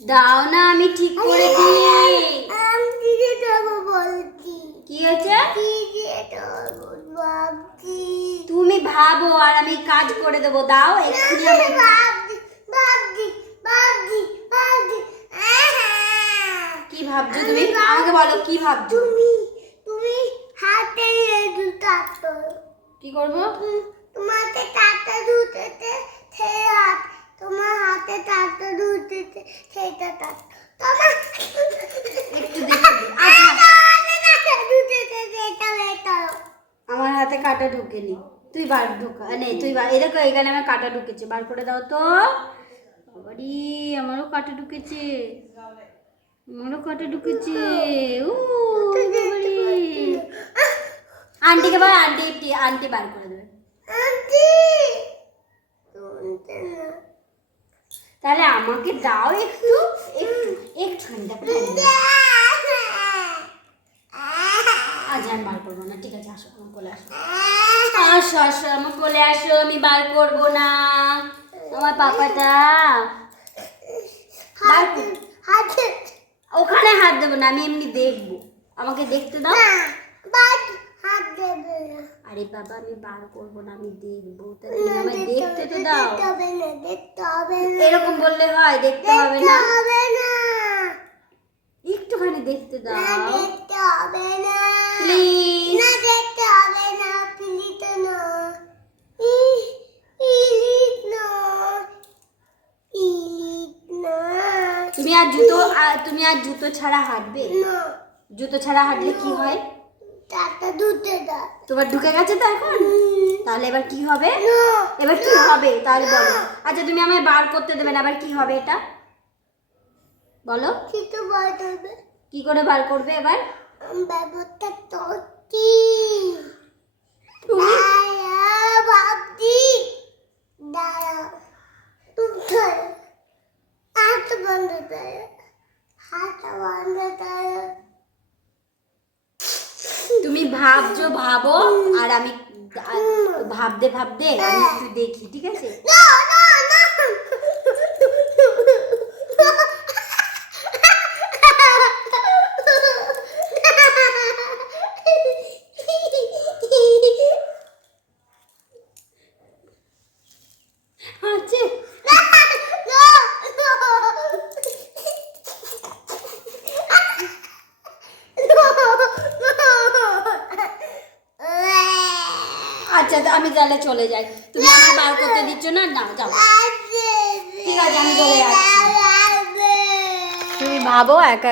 দাও না, আমি ঠিক করে দিই। আমি দিয়ে দেবো বলছি। কি হয়েছে? দিয়ে দেবো ভাবছি। তুমি ভাবো আর আমি কাজ করে দেবো। দাও এক্ষুনি আমি ভাবছি ভাবছি ভাবছি ভাবছি। কি ভাবছো তুমি? আমাকে বলো কি ভাবছো? তুমি তুমি হাতে দুটো কি করবো? তোমাকে টাটা দুটেতে সেই হাত তোমার হাতে টাটা দুটেতে সেইটা টাটা তোমার একটু দেখো। আচ্ছা, দুটেতে সেটা বেটা আমার হাতে কাঁটা ঢোকেনি। তুই বার ঢোকা নেই, তুই বার। এই দেখো এখানে আমার কাঁটা ঢুকেছে, বার করে দাও তো। বাবারি, আমারও কাঁটা ঢুকেছে, আমারও কাঁটা ঢুকেছে। ও বাবারি। আন্টিকে বল, আন্টি আন্টি বার করে দেবে। আন্টি শুনতে না তাহলে আমাকে দাও একটু, একটু একটুখানি দেখো। আজ আমি বার করবো না, ঠিক আছে? আসো আমার কোলে আসো, আসো আসো আমার কোলে আসো। আমি বার করবো না আমার পাপাটা। বার কর- হাতে ওখানে হাত দেবো না, আমি এমনি দেখবো। আমাকে দেখতে দাও। বাদ হাত দেবে না আরে বাবা, আমি বার করবো না, আমি দেখবো। তাহলে তুমি আমায় দেখতে তো দাও। দেখতে হবে না দেখতে হবে না এরকম বললে হয়? দেখতে হবে দেখতে না, হবে না একটুখানি দেখতে না দাও দেখতে হবে না প্লিজ। না দেখতে হবে না প্লিজ না ইলিট না ইলিট না তুমি আর জুতো ছাড়া হাঁটবে? না জুতো ছাড়া হাঁটলে কি হয়? টাটা দুধে দা তোমার ঢুকে গেছে তো এখন? তাহলে এবার কি হবে? না এবার কি হবে তাহলে বলো। আচ্ছা, তুমি আমায় বার করতে দেবে না, এবার কি হবে এটা বলো? কিছু বলতে হবে কি করে বার করবে এবার? ব্যবস্থা করছি তুমি ভাবছি দাঁড়াও তুমি হাত বন্ধ করো হাত বন্ধ করো তুমি ভাবছো, ভাবো। আর আমি ভাবতে ভাবতে আমি একটু দেখি, ঠিক আছে? না না না আছে। আচ্ছা, তো আমি তাহলে চলে যাই। তুমি আমার বার করতে দিচ্ছ না, না যাও। ঠিক আছে, আমি চলে যাচ্ছি। তুমি ভাবো একা।